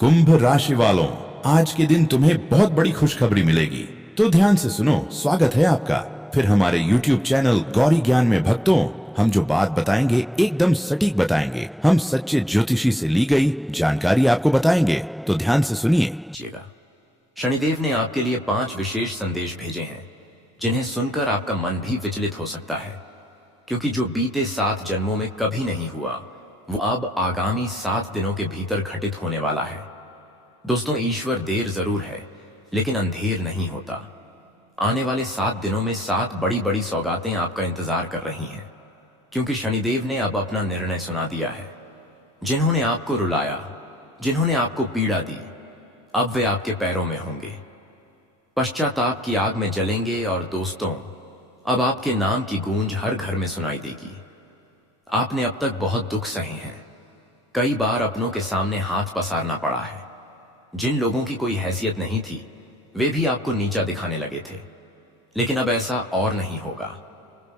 कुंभ राशि वालों, आज के दिन तुम्हें बहुत बड़ी खुशखबरी मिलेगी, तो ध्यान से सुनो। स्वागत है आपका फिर हमारे YouTube चैनल गौरी ज्ञान में। भक्तों, हम जो बात बताएंगे एकदम सटीक बताएंगे। हम सच्चे ज्योतिषी से ली गई जानकारी आपको बताएंगे, तो ध्यान से सुनिए। शनिदेव ने आपके लिए 5 विशेष संदेश भेजे हैं, जिन्हें सुनकर आपका मन भी विचलित हो सकता है, क्योंकि जो बीते 7 जन्मों में कभी नहीं हुआ, वो अब आगामी 7 दिनों के भीतर घटित होने वाला है। दोस्तों, ईश्वर देर जरूर है, लेकिन अंधेर नहीं होता। आने वाले 7 दिनों में 7 बड़ी बड़ी सौगातें आपका इंतजार कर रही हैं, क्योंकि शनिदेव ने अब अपना निर्णय सुना दिया है। जिन्होंने आपको रुलाया, जिन्होंने आपको पीड़ा दी, अब वे आपके पैरों में होंगे, पश्चाताप की आग में जलेंगे। और दोस्तों, अब आपके नाम की गूंज हर घर में सुनाई देगी। आपने अब तक बहुत दुख सहे हैं, कई बार अपनों के सामने हाथ पसारना पड़ा है। जिन लोगों की कोई हैसियत नहीं थी, वे भी आपको नीचा दिखाने लगे थे, लेकिन अब ऐसा और नहीं होगा,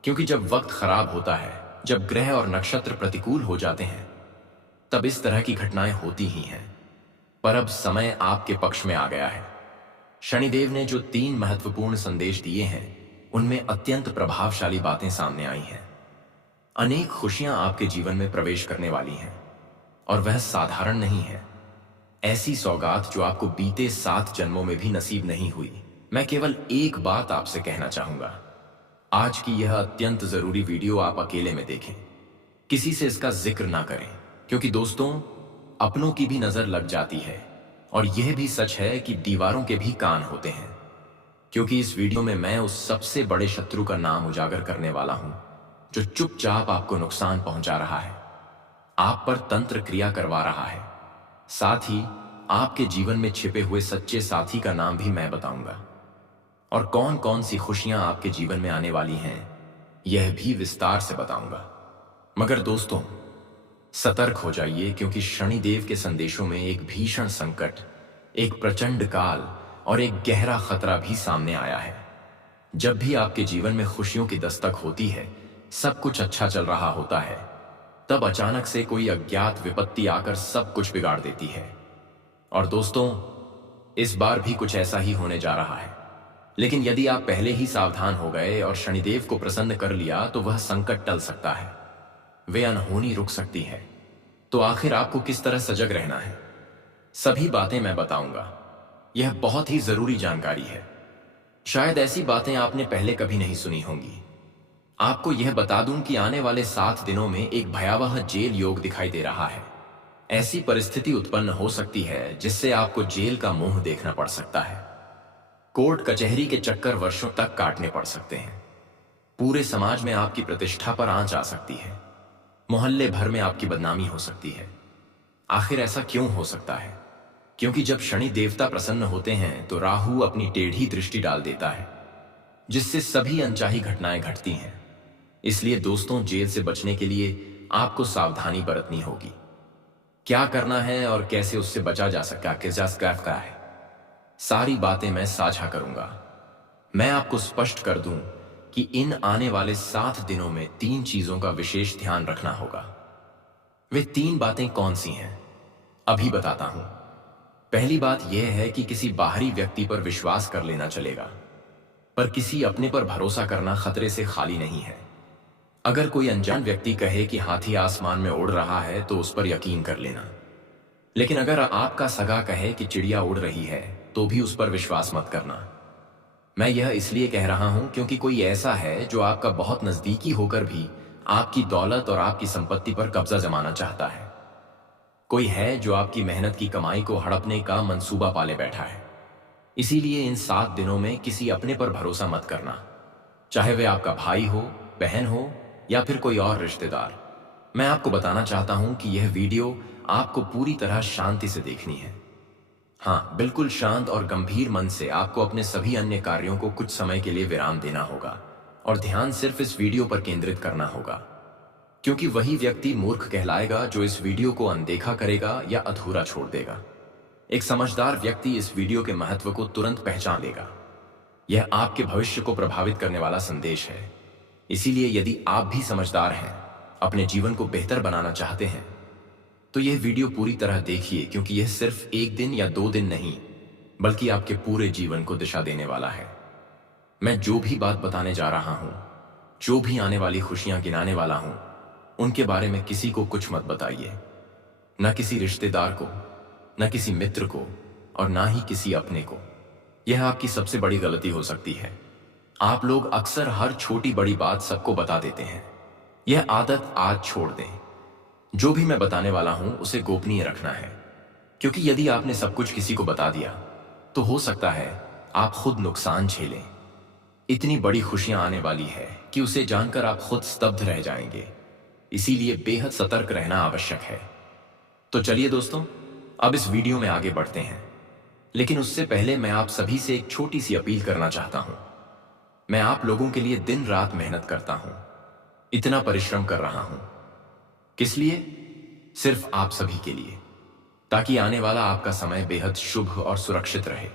क्योंकि जब वक्त खराब होता है, जब ग्रह और नक्षत्र प्रतिकूल हो जाते हैं, तब इस तरह की घटनाएं होती ही हैं। पर अब समय आपके पक्ष में आ गया है। शनिदेव ने जो 3 महत्वपूर्ण संदेश दिए हैं, उनमें अत्यंत प्रभावशाली बातें सामने आई हैं। अनेक खुशियां आपके जीवन में प्रवेश करने वाली हैं, और वह साधारण नहीं है। ऐसी सौगात जो आपको बीते 7 जन्मों में भी नसीब नहीं हुई। मैं केवल एक बात आपसे कहना चाहूंगा, आज की यह अत्यंत जरूरी वीडियो आप अकेले में देखें, किसी से इसका जिक्र ना करें, क्योंकि दोस्तों, अपनों की भी नजर लग जाती है, और यह भी सच है कि दीवारों के भी कान होते हैं। क्योंकि इस वीडियो में मैं उस सबसे बड़े शत्रु का नाम उजागर करने वाला हूं, जो चुपचाप आपको नुकसान पहुंचा रहा है, आप पर तंत्र क्रिया करवा रहा है। साथ ही आपके जीवन में छिपे हुए सच्चे साथी का नाम भी मैं बताऊंगा, और कौन कौन सी खुशियां आपके जीवन में आने वाली हैं, यह भी विस्तार से बताऊंगा। मगर दोस्तों, सतर्क हो जाइए, क्योंकि शनिदेव के संदेशों में एक भीषण संकट, एक प्रचंड काल और एक गहरा खतरा भी सामने आया है। जब भी आपके जीवन में खुशियों की दस्तक होती है, सब कुछ अच्छा चल रहा होता है, तब अचानक से कोई अज्ञात विपत्ति आकर सब कुछ बिगाड़ देती है। और दोस्तों, इस बार भी कुछ ऐसा ही होने जा रहा है। लेकिन यदि आप पहले ही सावधान हो गए और शनिदेव को प्रसन्न कर लिया, तो वह संकट टल सकता है, वे अनहोनी रुक सकती है। तो आखिर आपको किस तरह सजग रहना है, सभी बातें मैं बताऊंगा। यह बहुत ही जरूरी जानकारी है। शायद ऐसी बातें आपने पहले कभी नहीं सुनी होंगी। आपको यह बता दूं कि आने वाले 7 दिनों में एक भयावह जेल योग दिखाई दे रहा है। ऐसी परिस्थिति उत्पन्न हो सकती है जिससे आपको जेल का मुंह देखना पड़ सकता है। कोर्ट कचहरी के चक्कर वर्षों तक काटने पड़ सकते हैं। पूरे समाज में आपकी प्रतिष्ठा पर आंच आ सकती है। मोहल्ले भर में आपकी बदनामी हो सकती है। आखिर ऐसा क्यों हो सकता है? क्योंकि जब शनि देवता प्रसन्न होते हैं, तो राहु अपनी टेढ़ी दृष्टि डाल देता है, जिससे सभी अनचाही घटनाएं घटती हैं। इसलिए दोस्तों, जेल से बचने के लिए आपको सावधानी बरतनी होगी। क्या करना है और कैसे उससे बचा जा सकता है, सारी बातें मैं साझा करूंगा। मैं आपको स्पष्ट कर दूं कि इन आने वाले 7 दिनों में 3 चीजों का विशेष ध्यान रखना होगा। वे 3 बातें कौन सी हैं, अभी बताता हूं। पहली बात यह है कि किसी बाहरी व्यक्ति पर विश्वास कर लेना चलेगा, पर किसी अपने पर भरोसा करना खतरे से खाली नहीं है। अगर कोई अनजान व्यक्ति कहे कि हाथी आसमान में उड़ रहा है, तो उस पर यकीन कर लेना। लेकिन अगर आपका सगा कहे कि चिड़िया उड़ रही है, तो भी उस पर विश्वास मत करना। मैं यह इसलिए कह रहा हूं क्योंकि कोई ऐसा है जो आपका बहुत नजदीकी होकर भी आपकी दौलत और आपकी संपत्ति पर कब्जा जमाना चाहता है। कोई है जो आपकी मेहनत की कमाई को हड़पने का मंसूबा पाले बैठा है। इसीलिए इन 7 दिनों में किसी अपने पर भरोसा मत करना, चाहे वह आपका भाई हो, बहन हो या फिर कोई और रिश्तेदार। मैं आपको बताना चाहता हूं कि यह वीडियो आपको पूरी तरह शांति से देखनी है। हाँ, बिल्कुल शांत और गंभीर मन से आपको अपने सभी अन्य कार्यों को कुछ समय के लिए विराम देना होगा, और ध्यान सिर्फ इस वीडियो पर केंद्रित करना होगा। क्योंकि वही व्यक्ति मूर्ख कहलाएगा जो इस वीडियो को अनदेखा करेगा या अधूरा छोड़ देगा। एक समझदार व्यक्ति इस वीडियो के महत्व को तुरंत पहचान लेगा। यह आपके भविष्य को प्रभावित करने वाला संदेश है। इसीलिए यदि आप भी समझदार हैं, अपने जीवन को बेहतर बनाना चाहते हैं, तो यह वीडियो पूरी तरह देखिए, क्योंकि यह सिर्फ एक दिन या 2 दिन नहीं, बल्कि आपके पूरे जीवन को दिशा देने वाला है। मैं जो भी बात बताने जा रहा हूं, जो भी आने वाली खुशियां गिनाने वाला हूं, उनके बारे में किसी को कुछ मत बताइए। न किसी रिश्तेदार को, न किसी मित्र को, और ना ही किसी अपने को। यह आपकी सबसे बड़ी गलती हो सकती है। आप लोग अक्सर हर छोटी बड़ी बात सबको बता देते हैं। यह आदत आज छोड़ दें। जो भी मैं बताने वाला हूं उसे गोपनीय रखना है, क्योंकि यदि आपने सब कुछ किसी को बता दिया तो हो सकता है आप खुद नुकसान झेलें। इतनी बड़ी खुशियां आने वाली है कि उसे जानकर आप खुद स्तब्ध रह जाएंगे। इसीलिए बेहद सतर्क रहना आवश्यक है। तो चलिए दोस्तों, अब इस वीडियो में आगे बढ़ते हैं, लेकिन उससे पहले मैं आप सभी से एक छोटी सी अपील करना चाहता हूं। मैं आप लोगों के लिए दिन रात मेहनत करता हूं, इतना परिश्रम कर रहा हूं। किस लिए? सिर्फ आप सभी के लिए, ताकि आने वाला आपका समय बेहद शुभ और सुरक्षित रहे,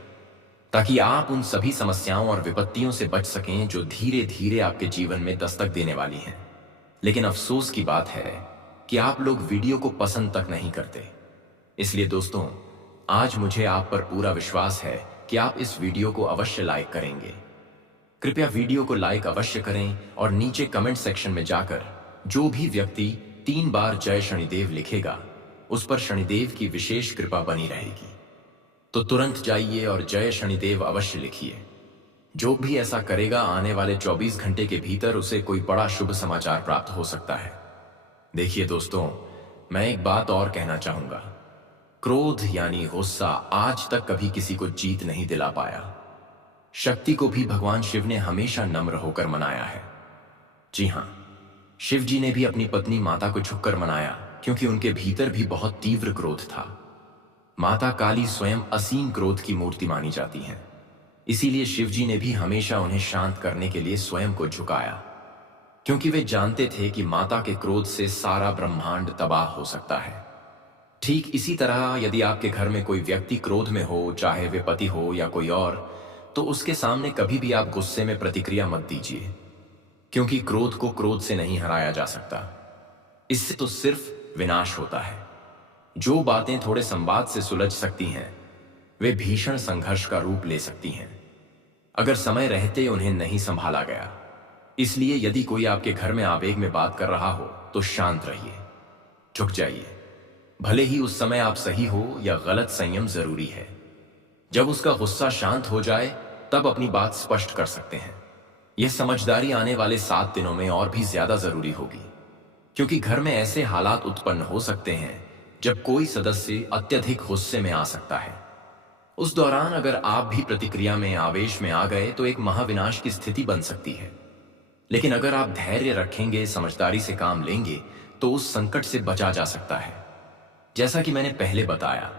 ताकि आप उन सभी समस्याओं और विपत्तियों से बच सकें जो धीरे धीरे आपके जीवन में दस्तक देने वाली हैं। लेकिन अफसोस की बात है कि आप लोग वीडियो को पसंद तक नहीं करते। इसलिए दोस्तों, आज मुझे आप पर पूरा विश्वास है कि आप इस वीडियो को अवश्य लाइक करेंगे। कृपया वीडियो को लाइक अवश्य करें और नीचे कमेंट सेक्शन में जाकर जो भी व्यक्ति 3 बार जय शनिदेव लिखेगा, उस पर शनिदेव की विशेष कृपा बनी रहेगी। तो तुरंत जाइए और जय शनिदेव अवश्य लिखिए। जो भी ऐसा करेगा, आने वाले 24 घंटे के भीतर उसे कोई बड़ा शुभ समाचार प्राप्त हो सकता है। देखिए दोस्तों, मैं एक बात और कहना चाहूंगा। क्रोध यानी गुस्सा आज तक कभी किसी को जीत नहीं दिला पाया। शक्ति को भी भगवान शिव ने हमेशा नम्र होकर मनाया है। जी हां, शिव जी ने भी अपनी पत्नी माता को झुककर मनाया, क्योंकि उनके भीतर भी बहुत तीव्र क्रोध था। माता काली स्वयं असीम क्रोध की मूर्ति मानी जाती हैं। इसीलिए शिव जी ने भी हमेशा उन्हें शांत करने के लिए स्वयं को झुकाया, क्योंकि वे जानते थे कि माता के क्रोध से सारा ब्रह्मांड तबाह हो सकता है। ठीक इसी तरह यदि आपके घर में कोई व्यक्ति क्रोध में हो, चाहे वे पति हो या कोई और, तो उसके सामने कभी भी आप गुस्से में प्रतिक्रिया मत दीजिए, क्योंकि क्रोध को क्रोध से नहीं हराया जा सकता। इससे तो सिर्फ विनाश होता है। जो बातें थोड़े संवाद से सुलझ सकती हैं, वे भीषण संघर्ष का रूप ले सकती हैं, अगर समय रहते उन्हें नहीं संभाला गया। इसलिए यदि कोई आपके घर में आवेग में बात कर रहा हो तो शांत रहिए, झुक जाइए। भले ही उस समय आप सही हो या गलत, संयम जरूरी है। जब उसका गुस्सा शांत हो जाए तब अपनी बात स्पष्ट कर सकते हैं। यह समझदारी आने वाले 7 दिनों में और भी ज्यादा जरूरी होगी, क्योंकि घर में ऐसे हालात उत्पन्न हो सकते हैं जब कोई सदस्य अत्यधिक गुस्से में आ सकता है। उस दौरान अगर आप भी प्रतिक्रिया में, आवेश में आ गए तो एक महाविनाश की स्थिति बन सकती है। लेकिन अगर आप धैर्य रखेंगे, समझदारी से काम लेंगे, तो उस संकट से बचा जा सकता है। जैसा कि मैंने पहले बताया,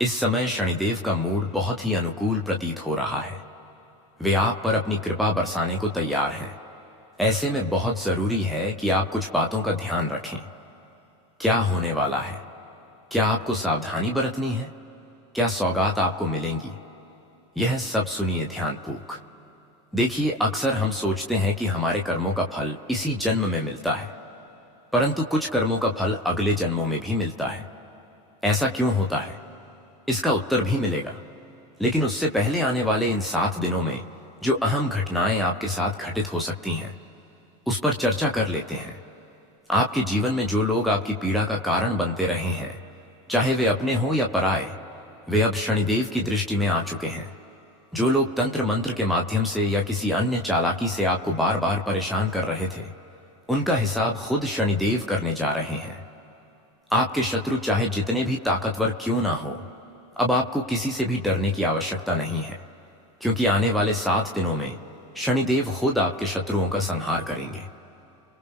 इस समय शनिदेव का मूड बहुत ही अनुकूल प्रतीत हो रहा है। वे आप पर अपनी कृपा बरसाने को तैयार हैं। ऐसे में बहुत जरूरी है कि आप कुछ बातों का ध्यान रखें। क्या होने वाला है? क्या आपको सावधानी बरतनी है? क्या सौगात आपको मिलेंगी? यह सब सुनिए ध्यानपूर्वक। देखिए, अक्सर हम सोचते हैं कि हमारे कर्मों का फल इसी जन्म में मिलता है, परंतु कुछ कर्मों का फल अगले जन्मों में भी मिलता है। ऐसा क्यों होता है? इसका उत्तर भी मिलेगा, लेकिन उससे पहले आने वाले इन 7 दिनों में जो अहम घटनाएं आपके साथ घटित हो सकती हैं, उस पर चर्चा कर लेते हैं। आपके जीवन में जो लोग आपकी पीड़ा का कारण बनते रहे हैं, चाहे वे अपने हो या पराये, वे अब शनिदेव की दृष्टि में आ चुके हैं। जो लोग तंत्र मंत्र के माध्यम से या किसी अन्य चालाकी से आपको बार बार परेशान कर रहे थे, उनका हिसाब खुद शनिदेव करने जा रहे हैं। आपके शत्रु चाहे जितने भी ताकतवर क्यों ना हो, अब आपको किसी से भी डरने की आवश्यकता नहीं है, क्योंकि आने वाले 7 दिनों में शनिदेव खुद आपके शत्रुओं का संहार करेंगे।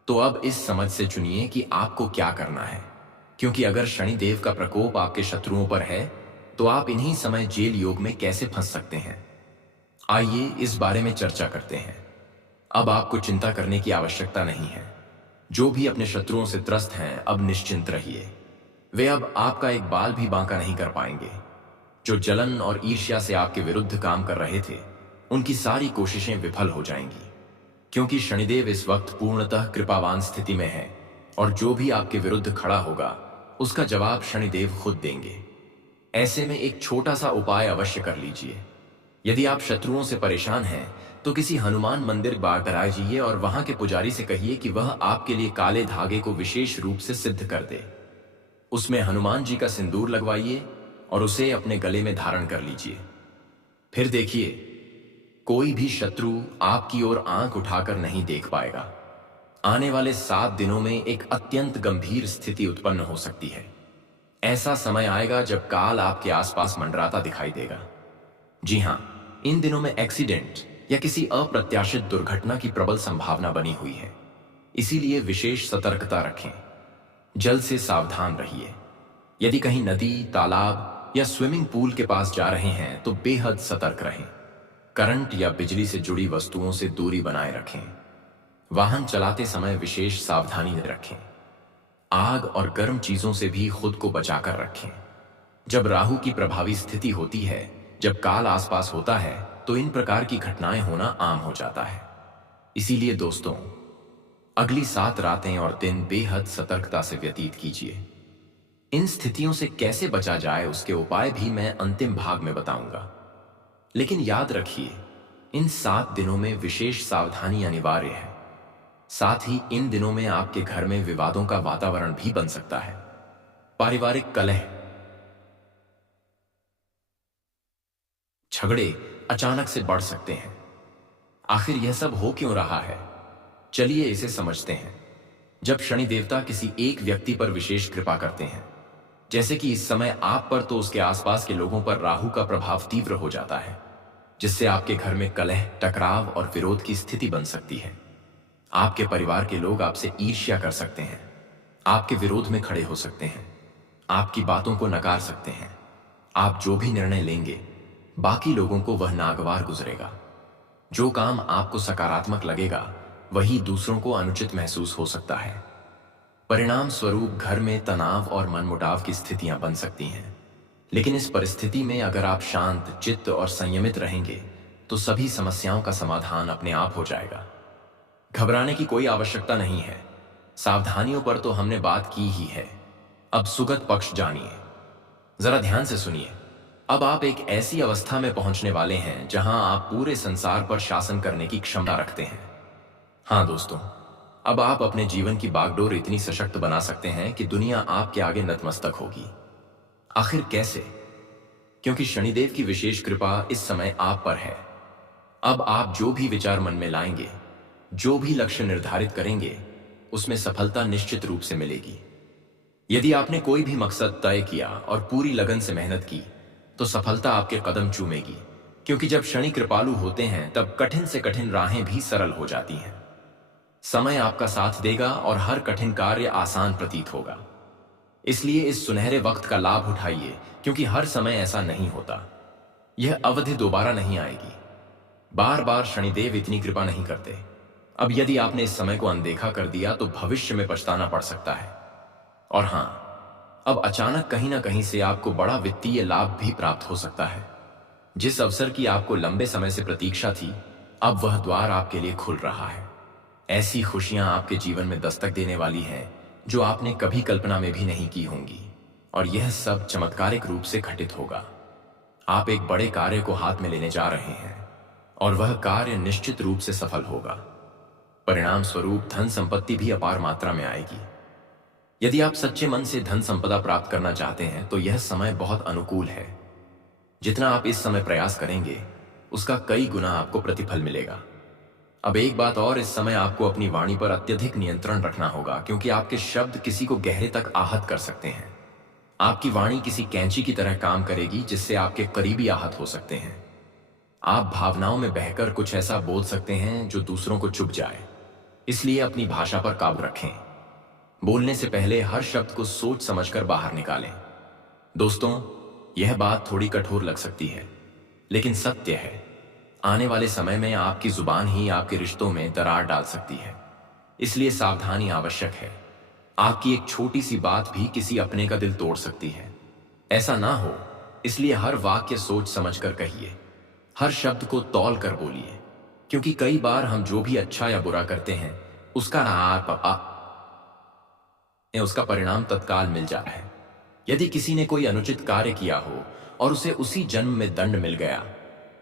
तो अब इस समझ से चुनिए कि आपको क्या करना है, क्योंकि अगर शनिदेव का प्रकोप आपके शत्रुओं पर है तो आप इन्हीं समय जेल योग में कैसे फंस सकते हैं। आइए इस बारे में चर्चा करते हैं। अब आपको चिंता करने की आवश्यकता नहीं है। जो भी अपने शत्रुओं से त्रस्त हैं, अब निश्चिंत रहिए। वे अब आपका एक बाल भी बांका नहीं कर पाएंगे। जो जलन और ईर्ष्या से आपके विरुद्ध काम कर रहे थे, उनकी सारी कोशिशें विफल हो जाएंगी, क्योंकि शनिदेव इस वक्त पूर्णतः कृपावान स्थिति में है, और जो भी आपके विरुद्ध खड़ा होगा उसका जवाब शनिदेव खुद देंगे। ऐसे में एक छोटा सा उपाय अवश्य कर लीजिए। यदि आप शत्रुओं से परेशान हैं तो किसी हनुमान मंदिर बाहर जाइए और वहां के पुजारी से कहिए कि वह आपके लिए काले धागे को विशेष रूप से सिद्ध कर दे। उसमें हनुमान जी का सिंदूर लगवाइए और उसे अपने गले में धारण कर लीजिए। फिर देखिए, कोई भी शत्रु आपकी ओर आंख उठाकर नहीं देख पाएगा। आने वाले 7 दिनों में एक अत्यंत गंभीर स्थिति उत्पन्न हो सकती है। ऐसा समय आएगा जब काल आपके आसपास मंडराता दिखाई देगा। जी हां, इन दिनों में एक्सीडेंट या किसी अप्रत्याशित दुर्घटना की प्रबल संभावना बनी हुई है। इसीलिए विशेष सतर्कता रखें। जल से सावधान रहिए। यदि कहीं नदी, तालाब या स्विमिंग पूल के पास जा रहे हैं तो बेहद सतर्क रहें। करंट या बिजली से जुड़ी वस्तुओं से दूरी बनाए रखें। वाहन चलाते समय विशेष सावधानी रखें। आग और गर्म चीजों से भी खुद को बचाकर रखें। जब राहु की प्रभावी स्थिति होती है, जब काल आसपास होता है, तो इन प्रकार की घटनाएं होना आम हो जाता है। इसीलिए दोस्तों, अगली 7 रातें और दिन बेहद सतर्कता से व्यतीत कीजिए। इन स्थितियों से कैसे बचा जाए उसके उपाय भी मैं अंतिम भाग में बताऊंगा। लेकिन याद रखिए, इन 7 दिनों में विशेष सावधानी अनिवार्य है। साथ ही इन दिनों में आपके घर में विवादों का वातावरण भी बन सकता है। पारिवारिक कलह, झगड़े अचानक से बढ़ सकते हैं। आखिर यह सब हो क्यों रहा है? चलिए इसे समझते हैं। जब शनि देवता किसी एक व्यक्ति पर विशेष कृपा करते हैं, जैसे कि इस समय आप पर, तो उसके आसपास के लोगों पर राहु का प्रभाव तीव्र हो जाता है, जिससे आपके घर में कलह, टकराव और विरोध की स्थिति बन सकती है। आपके परिवार के लोग आपसे ईर्ष्या कर सकते हैं, आपके विरोध में खड़े हो सकते हैं, आपकी बातों को नकार सकते हैं। आप जो भी निर्णय लेंगे, बाकी लोगों को वह नागवार गुजरेगा। जो काम आपको सकारात्मक लगेगा, वही दूसरों को अनुचित महसूस हो सकता है। परिणाम स्वरूप घर में तनाव और मनमुटाव की स्थितियां बन सकती हैं। लेकिन इस परिस्थिति में अगर आप शांत चित्त और संयमित रहेंगे, तो सभी समस्याओं का समाधान अपने आप हो जाएगा। घबराने की कोई आवश्यकता नहीं है। सावधानियों पर तो हमने बात की ही है। अब सुगत पक्ष जानिए। जरा ध्यान से सुनिए। अब आप एक ऐसी अवस्था में पहुंचने वाले हैं जहां आप पूरे संसार पर शासन करने की क्षमता रखते हैं। हां दोस्तों, अब आप अपने जीवन की बागडोर इतनी सशक्त बना सकते हैं कि दुनिया आपके आगे नतमस्तक होगी। आखिर कैसे? क्योंकि शनिदेव की विशेष कृपा इस समय आप पर है। अब आप जो भी विचार मन में लाएंगे, जो भी लक्ष्य निर्धारित करेंगे, उसमें सफलता निश्चित रूप से मिलेगी। यदि आपने कोई भी मकसद तय किया और पूरी लगन से मेहनत की, तो सफलता आपके कदम चूमेगी। क्योंकि जब शनि कृपालु होते हैं, तब कठिन से कठिन राहें भी सरल हो जाती हैं। समय आपका साथ देगा और हर कठिन कार्य आसान प्रतीत होगा। इसलिए इस सुनहरे वक्त का लाभ उठाइए, क्योंकि हर समय ऐसा नहीं होता। यह अवधि दोबारा नहीं आएगी। बार बार शनिदेव इतनी कृपा नहीं करते। अब यदि आपने इस समय को अनदेखा कर दिया, तो भविष्य में पछताना पड़ सकता है। और हां, अब अचानक कहीं ना कहीं से आपको बड़ा वित्तीय लाभ भी प्राप्त हो सकता है। जिस अवसर की आपको लंबे समय से प्रतीक्षा थी, अब वह द्वार आपके लिए खुल रहा है। ऐसी खुशियां आपके जीवन में दस्तक देने वाली हैं जो आपने कभी कल्पना में भी नहीं की होंगी। और यह सब चमत्कारिक रूप से घटित होगा। आप एक बड़े कार्य को हाथ में लेने जा रहे हैं और वह कार्य निश्चित रूप से सफल होगा। परिणाम स्वरूप धन संपत्ति भी अपार मात्रा में आएगी। यदि आप सच्चे मन से धन संपदा प्राप्त करना चाहते हैं, तो यह समय बहुत अनुकूल है। जितना आप इस समय प्रयास करेंगे, उसका कई गुना आपको प्रतिफल मिलेगा। अब एक बात और, इस समय आपको अपनी वाणी पर अत्यधिक नियंत्रण रखना होगा, क्योंकि आपके शब्द किसी को गहरे तक आहत कर सकते हैं। आपकी वाणी किसी कैंची की तरह काम करेगी, जिससे आपके करीबी आहत हो सकते हैं। आप भावनाओं में बहकर कुछ ऐसा बोल सकते हैं जो दूसरों को चुभ जाए। इसलिए अपनी भाषा पर काबू रखें। बोलने से पहले हर शब्द को सोच समझकर बाहर निकालें। दोस्तों, यह बात थोड़ी कठोर लग सकती है, लेकिन सत्य है। आने वाले समय में आपकी जुबान ही आपके रिश्तों में दरार डाल सकती है। इसलिए सावधानी आवश्यक है। आपकी एक छोटी सी बात भी किसी अपने का दिल तोड़ सकती है। ऐसा ना हो, इसलिए हर वाक्य सोच समझकर कहिए। हर शब्द को तौल कर बोलिए, क्योंकि कई बार हम जो भी अच्छा या बुरा करते हैं, उसका उसका परिणाम तत्काल मिल जाता है। यदि किसी ने कोई अनुचित कार्य किया हो और उसे उसी जन्म में दंड मिल गया,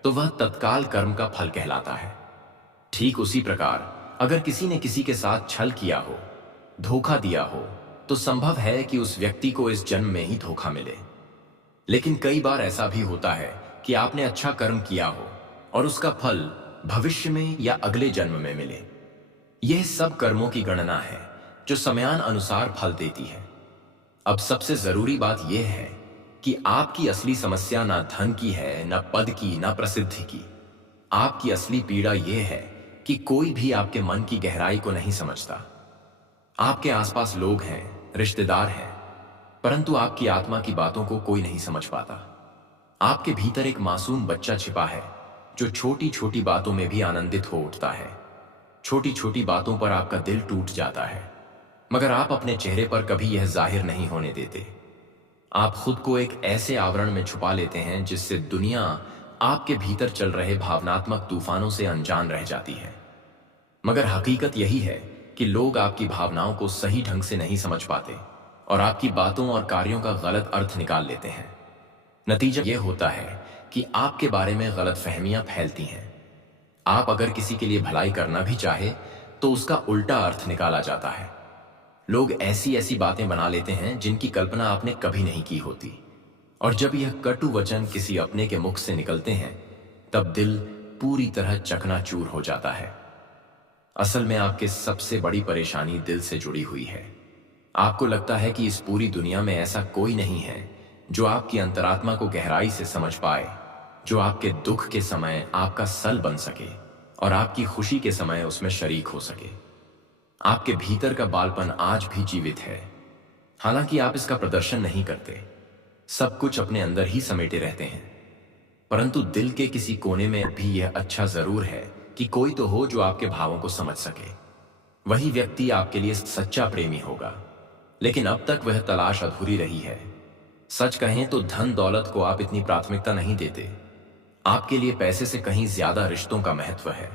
तो वह तत्काल कर्म का फल कहलाता है। ठीक उसी प्रकार अगर किसी ने किसी के साथ छल किया हो, धोखा दिया हो, तो संभव है कि उस व्यक्ति को इस जन्म में ही धोखा मिले। लेकिन कई बार ऐसा भी होता है कि आपने अच्छा कर्म किया हो और उसका फल भविष्य में या अगले जन्म में मिले। यह सब कर्मों की गणना है जो समयान अनुसार फल देती है। अब सबसे जरूरी बात यह है कि आपकी असली समस्या ना धन की है, ना पद की, ना प्रसिद्धि की। आपकी असली पीड़ा यह है कि कोई भी आपके मन की गहराई को नहीं समझता। आपके आसपास लोग हैं, रिश्तेदार हैं, परंतु आपकी आत्मा की बातों को कोई नहीं समझ पाता। आपके भीतर एक मासूम बच्चा छिपा है जो छोटी छोटी बातों में भी आनंदित हो उठता है। छोटी छोटी बातों पर आपका दिल टूट जाता है, मगर आप अपने चेहरे पर कभी यह जाहिर नहीं होने देते। आप खुद को एक ऐसे आवरण में छुपा लेते हैं जिससे दुनिया आपके भीतर चल रहे भावनात्मक तूफानों से अनजान रह जाती है। मगर हकीकत यही है कि लोग आपकी भावनाओं को सही ढंग से नहीं समझ पाते और आपकी बातों और कार्यों का गलत अर्थ निकाल लेते हैं। नतीजा यह होता है कि आपके बारे में गलतफहमियां फैलती हैं। आप अगर किसी के लिए भलाई करना भी चाहे तो उसका उल्टा अर्थ निकाला जाता है। लोग ऐसी ऐसी बातें बना लेते हैं जिनकी कल्पना आपने कभी नहीं की होती, और जब यह कटु वचन किसी अपने के मुख से निकलते हैं तब दिल पूरी तरह चकनाचूर हो जाता है। असल में आपके सबसे बड़ी परेशानी दिल से जुड़ी हुई है। आपको लगता है कि इस पूरी दुनिया में ऐसा कोई नहीं है जो आपकी अंतरात्मा को गहराई से समझ पाए, जो आपके दुख के समय आपका सल बन सके और आपकी खुशी के समय उसमें शरीक हो सके। आपके भीतर का बालपन आज भी जीवित है, हालांकि आप इसका प्रदर्शन नहीं करते। सब कुछ अपने अंदर ही समेटे रहते हैं, परंतु दिल के किसी कोने में भी यह अच्छा जरूर है कि कोई तो हो जो आपके भावों को समझ सके। वही व्यक्ति आपके लिए सच्चा प्रेमी होगा, लेकिन अब तक वह तलाश अधूरी रही है। सच कहें तो धन दौलत को आप इतनी प्राथमिकता नहीं देते। आपके लिए पैसे से कहीं ज्यादा रिश्तों का महत्व है।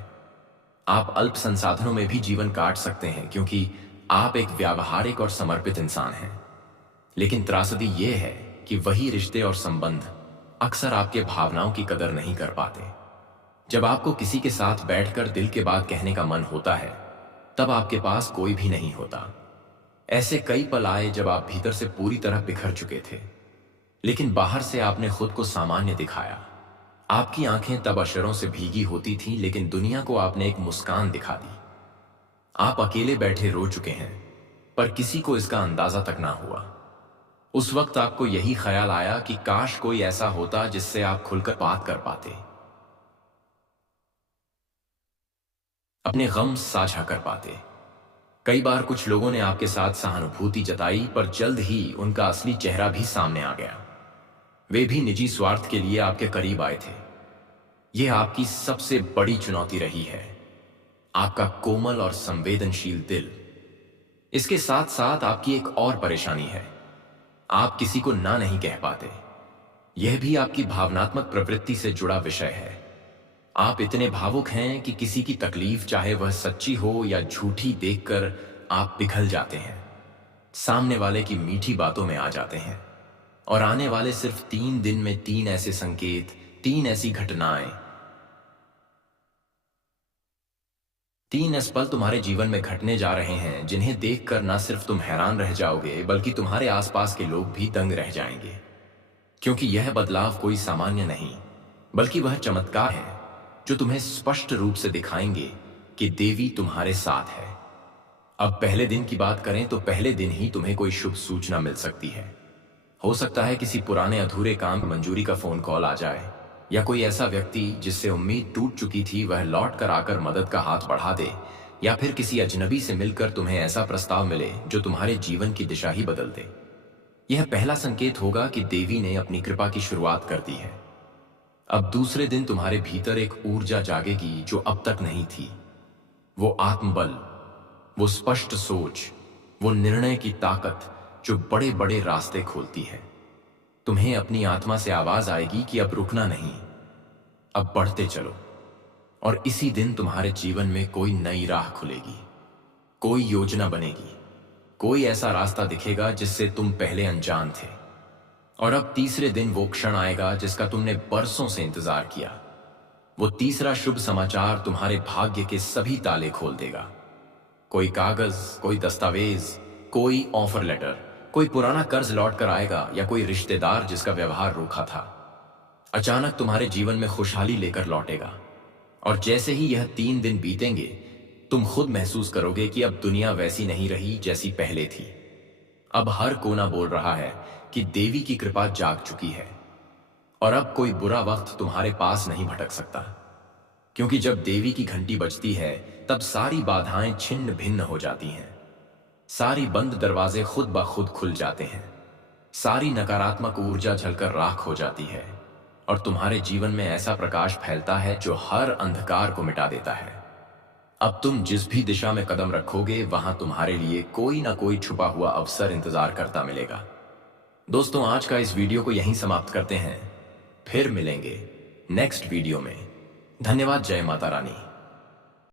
आप अल्प संसाधनों में भी जीवन काट सकते हैं क्योंकि आप एक व्यावहारिक और समर्पित इंसान हैं। लेकिन त्रासदी यह है कि वही रिश्ते और संबंध अक्सर आपके भावनाओं की कदर नहीं कर पाते। जब आपको किसी के साथ बैठकर दिल के बात कहने का मन होता है, तब आपके पास कोई भी नहीं होता। ऐसे कई पल आए जब आप भीतर से पूरी तरह बिखर चुके थे, लेकिन बाहर से आपने खुद को सामान्य दिखाया। आपकी आंखें तब अशरों से भीगी होती थीं, लेकिन दुनिया को आपने एक मुस्कान दिखा दी। आप अकेले बैठे रो चुके हैं, पर किसी को इसका अंदाजा तक ना हुआ। उस वक्त आपको यही ख्याल आया कि काश कोई ऐसा होता जिससे आप खुलकर बात कर पाते, अपने गम साझा कर पाते। कई बार कुछ लोगों ने आपके साथ सहानुभूति जताई, पर जल्द ही उनका असली चेहरा भी सामने आ गया। वे भी निजी स्वार्थ के लिए आपके करीब आए थे। यह आपकी सबसे बड़ी चुनौती रही है, आपका कोमल और संवेदनशील दिल। इसके साथ साथ आपकी एक और परेशानी है, आप किसी को ना नहीं कह पाते। यह भी आपकी भावनात्मक प्रवृत्ति से जुड़ा विषय है। आप इतने भावुक हैं कि किसी की तकलीफ, चाहे वह सच्ची हो या झूठी, देखकर आप पिघल जाते हैं। सामने वाले की मीठी बातों में आ जाते हैं, और आने वाले सिर्फ 3 दिन में 3 ऐसे संकेत, 3 ऐसी घटनाएं, 3 ऐसे पल तुम्हारे जीवन में घटने जा रहे हैं जिन्हें देखकर ना सिर्फ तुम हैरान रह जाओगे, बल्कि तुम्हारे आसपास के लोग भी दंग रह जाएंगे। क्योंकि यह बदलाव कोई सामान्य नहीं, बल्कि वह चमत्कार है जो तुम्हें स्पष्ट रूप से दिखाएंगे कि देवी तुम्हारे साथ है। अब पहले दिन की बात करें तो पहले दिन ही तुम्हें कोई शुभ सूचना मिल सकती है। हो सकता है किसी पुराने अधूरे काम की मंजूरी का फोन कॉल आ जाए, या कोई ऐसा व्यक्ति जिससे उम्मीद टूट चुकी थी वह लौट कर आकर मदद का हाथ बढ़ा दे, या फिर किसी अजनबी से मिलकर तुम्हें ऐसा प्रस्ताव मिले जो तुम्हारे जीवन की दिशा ही बदल दे। यह पहला संकेत होगा कि देवी ने अपनी कृपा की शुरुआत कर दी है। अब दूसरे दिन तुम्हारे भीतर एक ऊर्जा जागेगी जो अब तक नहीं थी। वो आत्मबल, वो स्पष्ट सोच, वो निर्णय की ताकत जो बड़े बड़े रास्ते खोलती है। तुम्हें अपनी आत्मा से आवाज आएगी कि अब रुकना नहीं, अब बढ़ते चलो। और इसी दिन तुम्हारे जीवन में कोई नई राह खुलेगी, कोई योजना बनेगी, कोई ऐसा रास्ता दिखेगा जिससे तुम पहले अनजान थे। और अब तीसरे दिन वो क्षण आएगा जिसका तुमने बरसों से इंतजार किया। वो तीसरा शुभ समाचार तुम्हारे भाग्य के सभी ताले खोल देगा। कोई कागज, कोई दस्तावेज, कोई ऑफर लेटर, कोई पुराना कर्ज लौट कर आएगा या कोई रिश्तेदार जिसका व्यवहार रूखा था अचानक तुम्हारे जीवन में खुशहाली लेकर लौटेगा। और जैसे ही यह 3 दिन बीतेंगे, तुम खुद महसूस करोगे कि अब दुनिया वैसी नहीं रही जैसी पहले थी। अब हर कोना बोल रहा है कि देवी की कृपा जाग चुकी है और अब कोई बुरा वक्त तुम्हारे पास नहीं भटक सकता। क्योंकि जब देवी की घंटी बजती है तब सारी बाधाएं छिन्न भिन्न हो जाती हैं। सारी बंद दरवाजे खुद ब खुद खुल जाते हैं। सारी नकारात्मक ऊर्जा झलकर राख हो जाती है और तुम्हारे जीवन में ऐसा प्रकाश फैलता है जो हर अंधकार को मिटा देता है। अब तुम जिस भी दिशा में कदम रखोगे वहां तुम्हारे लिए कोई ना कोई छुपा हुआ अवसर इंतजार करता मिलेगा। दोस्तों, आज का इस वीडियो को यहीं समाप्त करते हैं। फिर मिलेंगे नेक्स्ट वीडियो में। धन्यवाद। जय माता रानी।